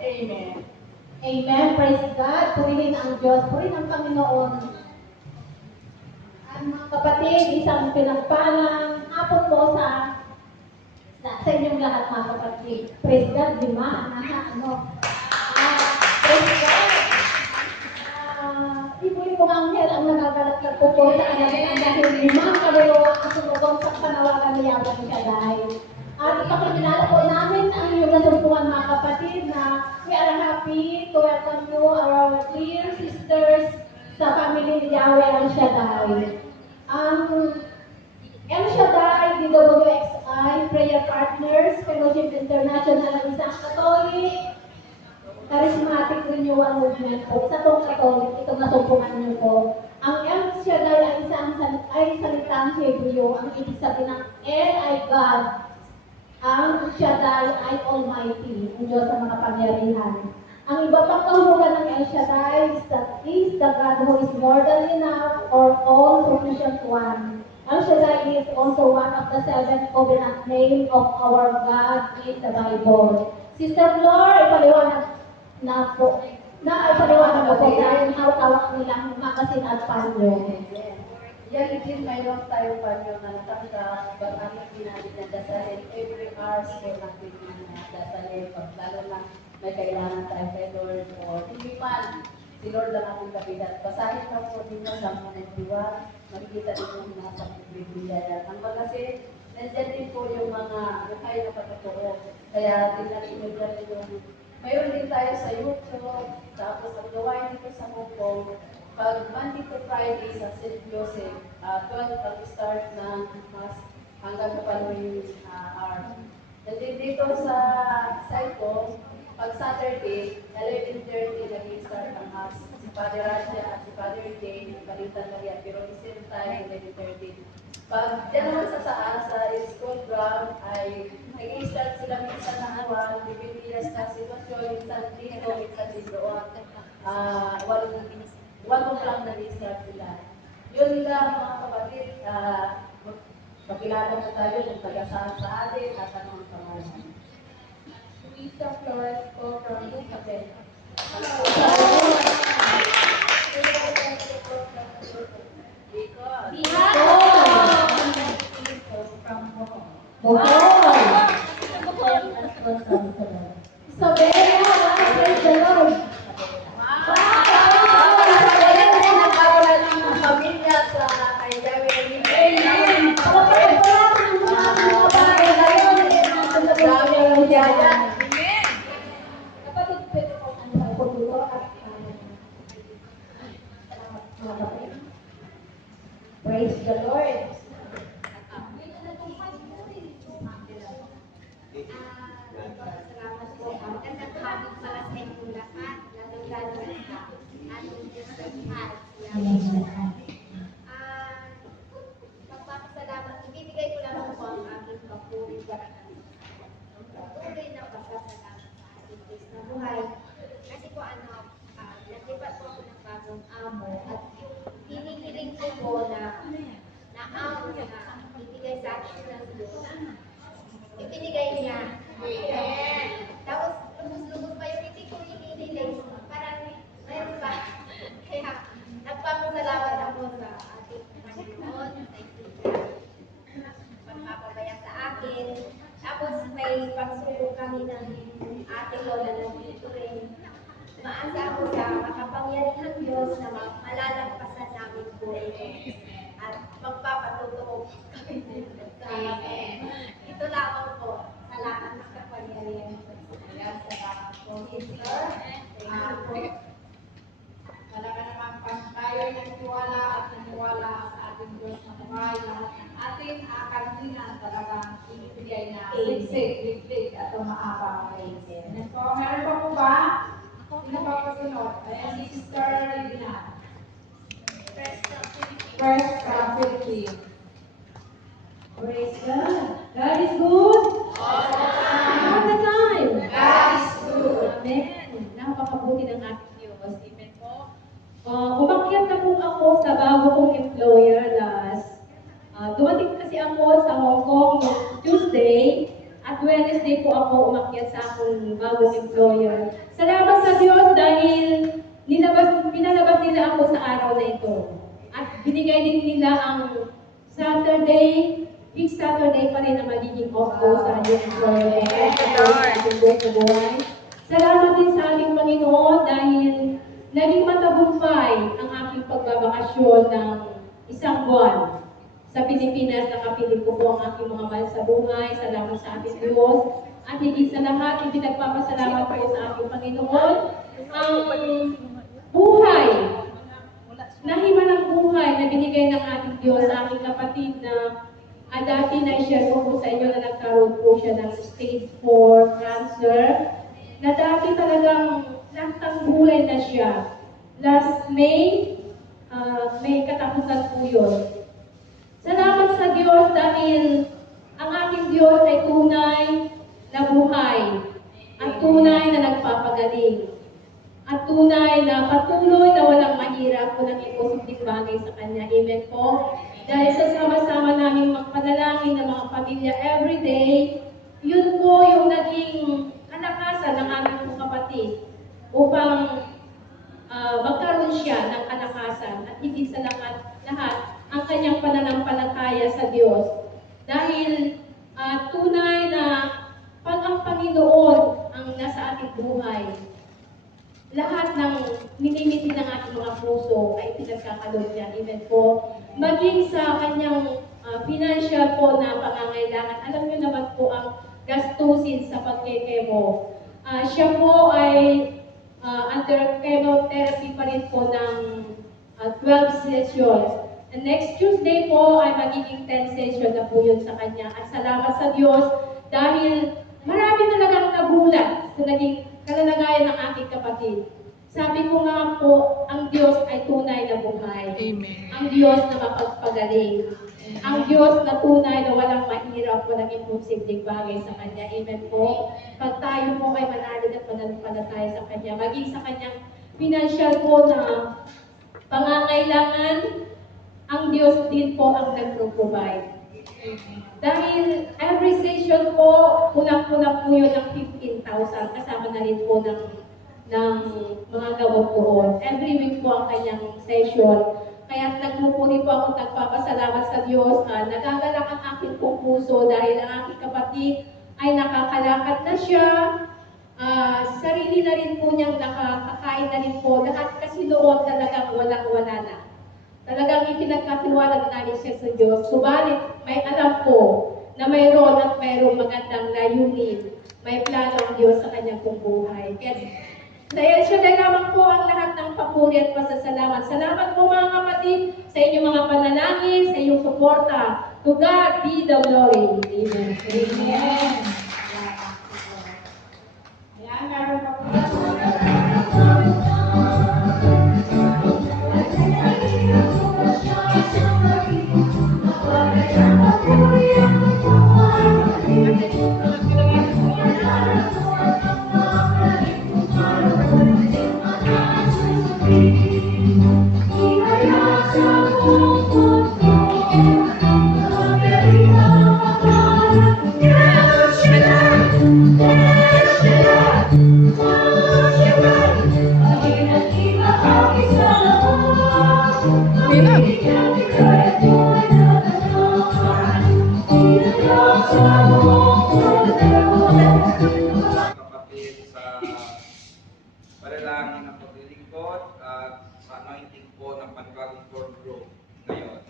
Amen. Amen. Praise God. Purihin ang Diyos. Purihin ang Panginoon. Ang mga kapatid, isang pinagpalang hapon po sa inyong lahat mga kapatid. Praise God. Lima. Praise God. Ibu-ibu anghel ang nagagalak po po sa kanya dahil limang kaluluwa ang sumugong sa panawagan ni Yahweh Shaddai. At ipakilala po namin ang inyong nasumpungan mga kapatid na we are happy to welcome you, our dear sisters sa family ni Yahweh Shaddai. El Shaddai, DWXI, Prayer Partners, Fellowship International, ang isang Catholic, Charismatic Renewal Movement po. Isa tong Catholic, itong nasumpungan niyo po. Ang El Shaddai ay salitang Hebreo. Ang ibig sabihin ng El ay God. Ang Shaddai ay Almighty, ang Diyos sa mga pangyarihan. Ang iba pang kahulugan ng El Shaddai is the God who is more than enough or all-sufficient one. El Shaddai is also one of the 7 covenant names of our God in the Bible. Sister Flor, ipaliwanag na po dahil hawak nilang makasin at panyo. Yan din mayroon tayo panyo na natanggap, bakit natin na dasalin every hour for natin na dasalin, lalo na may kailangan tayo kay Lord o hindi man, si Lord lang akong kapitan. Basahin na po din ng Salmo 91, makikita din yung nasa Biblia yan. Ang kasi, nandiyan din po yung mga buhay na patotoo. Kaya din natin yung mayroon din tayo sa YouTube, tapos ang gawain dito sa Hong Kong, pag Monday to Friday sa St. Joseph, 12 ang start ng Mass hanggang sa following hour. And then dito sa site ko, pag Saturday, 11:30 nag-start ang Mass. Si Father Raja at si Father Jane, palitan na yan, pero the same time, 11:30. Pag dyan naman sa school ground ay nag-i-start sila minsan na awan, bibigyan sa sitwasyon, minsan dito, minsan dito. Wag lang nag-i-start sila. Yun lang mga kapatid, magkilala na tayo kung taga-saan sa atin at anong pangalan. Luisa Flores po from Isabel. Praise the Lord. Salamat po. Magandang hapon pala sa inyong lahat. Lalo-lalo sa ating Diyos ng mahal. Magpapasalamat. Ibibigay ko lang po ang aking papuri para tuloy na pasasalamat sa ating Diyos na buhay. Kasi po naglipat po ako ng bagong amo at yung hinihiling ko po na amo na ibigay sa akin ng Diyos. Ibinigay niya. Tapos, lubos-lubos pa yung hindi ko hinihiling. Parang, mayroon pa. Kaya, nagpapasalamat ako sa ating Panginoon, sa Iglesia. Pagpapabaya sa akin. Tapos, may pagsubok kami ng ate ko na nandito rin. Maasa ako sa makapangyarihan Diyos na malalagpasan namin po ito. At magpapatutuo kami dito sa ito lamang po. Salamat sa kapangyarihan ko. Salamat po. Wala ka naman tayo ay nagtiwala at naniwala sa ating Diyos na buhay. Lahat ng ating kahilingan talagang ibibigay na ligsik at umaabang. Amen po. Meron pa po ba? Sino pa kasunod? Ayan, Sister Regina. First from Philippines. Praise God. God is good. All the time. God is good. Amen. Napakabuti ng ating Diyos. Amen po. Umakyat na po ako sa bago kong employer dumating kasi ako sa Hong Kong noong Tuesday at Wednesday po ako umakyat sa akong bagong employer. Salamat sa Diyos dahil pinalabas nila ako sa araw na ito. At binigay din nila ang Saturday, fixed Saturday pa rin na magiging off ko sa aking employer. Salamat din sa ating Panginoon dahil naging matagumpay ang aking pagbabakasyon ng isang buwan. Sa Pilipinas, nakapiling ko po ang aking mga mahal sa buhay. Salamat sa ating Diyos. At higit sa lahat, hindi nagpapasalamat po sa aking Panginoon. Ang buhay, nahima ng buhay na binigay ng ating Diyos sa aking kapatid na dati na-share ko po sa inyo na nagkaroon po siya ng stage 4 cancer. Na dati talagang lastang buhay na siya. Last May, may katapusan po yun. Salamat sa Diyos dahil ang aking Diyos ay tunay na buhay at tunay na nagpapagaling at tunay na patuloy na walang mahirap o nang imposibleng bagay sa Kanya. Amen po. Dahil sa sama-sama namin magpanalangin ng mga pamilya everyday, yun po yung naging kalakasan ng aming po kapatid upang magkaroon siya ng kalakasan at higit sa lahat ang kanyang pananampalataya sa Diyos. Dahil tunay na pag ang Panginoon ang nasa ating buhay, lahat ng minimiti ng ating mga puso ay pinagkakaloob niya. Amen po. Maging sa kanyang financial po na pangangailangan. Alam niyo naman po ang gastusin sa pagkekemo. Siya po ay under chemotherapy pa rin po ng 12 sessions. And next Tuesday po ay magiging 10 session na po yun sa kanya. At salamat sa Diyos dahil marami talagang nagulat sa naging kalalagayan ng aking kapatid. Sabi ko nga po, ang Diyos ay tunay na buhay. Amen. Ang Diyos na mapagpagaling. Ang Diyos na tunay na walang mahirap, walang imposibleng bagay sa Kanya. Amen po. Pag tayo po ay manalig at mananampalataya sa Kanya, maging sa Kanyang financial po na pangangailangan, ang Diyos din po ang nagpro-provide. Dahil every session po, unang-unang po yun ng 15,000, kasama na rin po ng mga gamot doon. Every week po ang kanyang session. Kaya nagpupuri po ako, nagpapasalamat sa Diyos. Nagagalak ang aking pong puso dahil ang aking kapatid ay nakakalakad na siya. Sarili na rin po niyang nakakakain na rin po. Lahat kasi doon talagang walang-wala na. Talagang ipinagkatiwala namin siya sa Diyos. Subalit, may alam po na mayroon at mayroong magandang layunin. May plano ang Diyos sa kanyang pong buhay. Dahil siya na lamang po ang lahat ng papuri at pasasalamat. Salamat po mga kapatid sa inyong mga panalangin, sa inyong suporta. To God be the glory. Amen. Amen. Ayan, meron pa po. Kapatid sa panalangin ng paglilingkod at sa anointing po ng panibagong core group ngayon.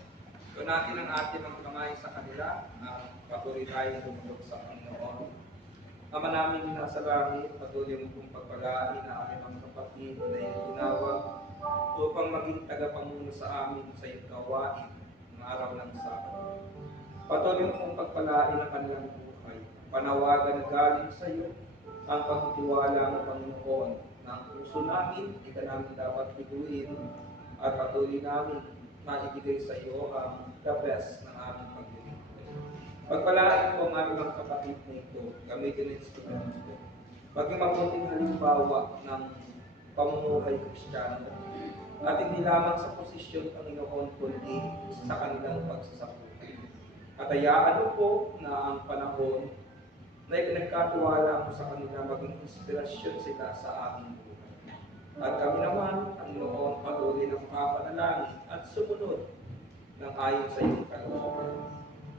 So natin ang ating mga kamay sa kanila at patuloy tayong lumulog sa Panginoon. Ama namin na nasa langit, patuloy mo kong pagpalain na aming mga kapatid na itinawag upang maging tagapamuno sa amin sa iyong gawain ng araw ng Sabado. Patuloy mong pagpalain ang kanilang buhay. Panawagan galing sa iyo ang pagtitiwala ng Panginoon na ang puso namin, di ka namin dapat biguin at patuloy namin maibigay sa iyo ang the best ng aming paglilingkod. Pagpalain po ang aming mga kapatid na ito, gamitin ng Espiritu, maging mabuting halimbawa ng pamumuhay Kristiyano at hindi lamang sa posisyon Panginoon kundi sa kanilang pagsasabuhay. At hayaan mo po na ang panahon na ipinagkatiwala mo sa kanila maging inspirasyon sila sa aming buhay. At kami naman, Panginoon, patuloy ng papanalangin at sumunod ng ayon sa iyong kalooban.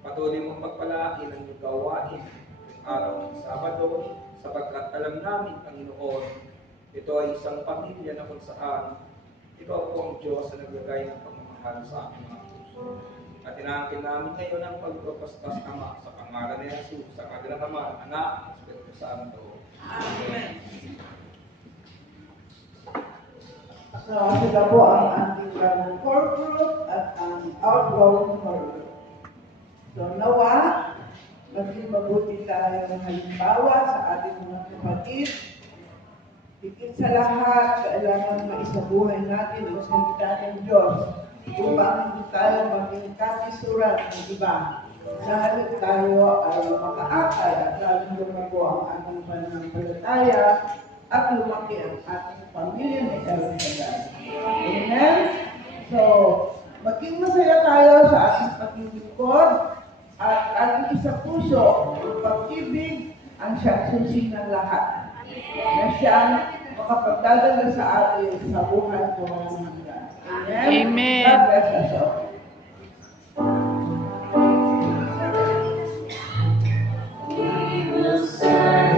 Patuloy mong pagpalain ang iyong gawain ng araw ng Sabado, sapagkat alam namin, Panginoon, ito ay isang pamilya na kung saan ikaw po ang Diyos na naglagay ng pagmamahal sa aming mga puso. At inaangkin namin ngayon ang pagpapastas, Ama, sa pangalan ni Jesus, sa kanilang Ama, Anak, Espiritu Santo. Amen. So, sila po ang ating bagong core group at ang outgoing core group. So, nawa, maging mabuti tayo ng halimbawa sa ating mga kapatid. Higit sa lahat, kailangan maisabuhay natin ang salita ng Diyos upang hindi tayo maging kapisuran ng iba. Dahil tayo ay makaakay at lalong lumago ang ating pananampalataya at lumaki ang ating pamilya na kalagayan. Amen? So, maging masaya tayo sa ating paglilingkod at ating isa puso ang pag-ibig ang siyang susi ng lahat. Na siyang makapagdadala sa atin sa buhay ko ng hanggan. Amen? Amen. God bless us all. We will serve.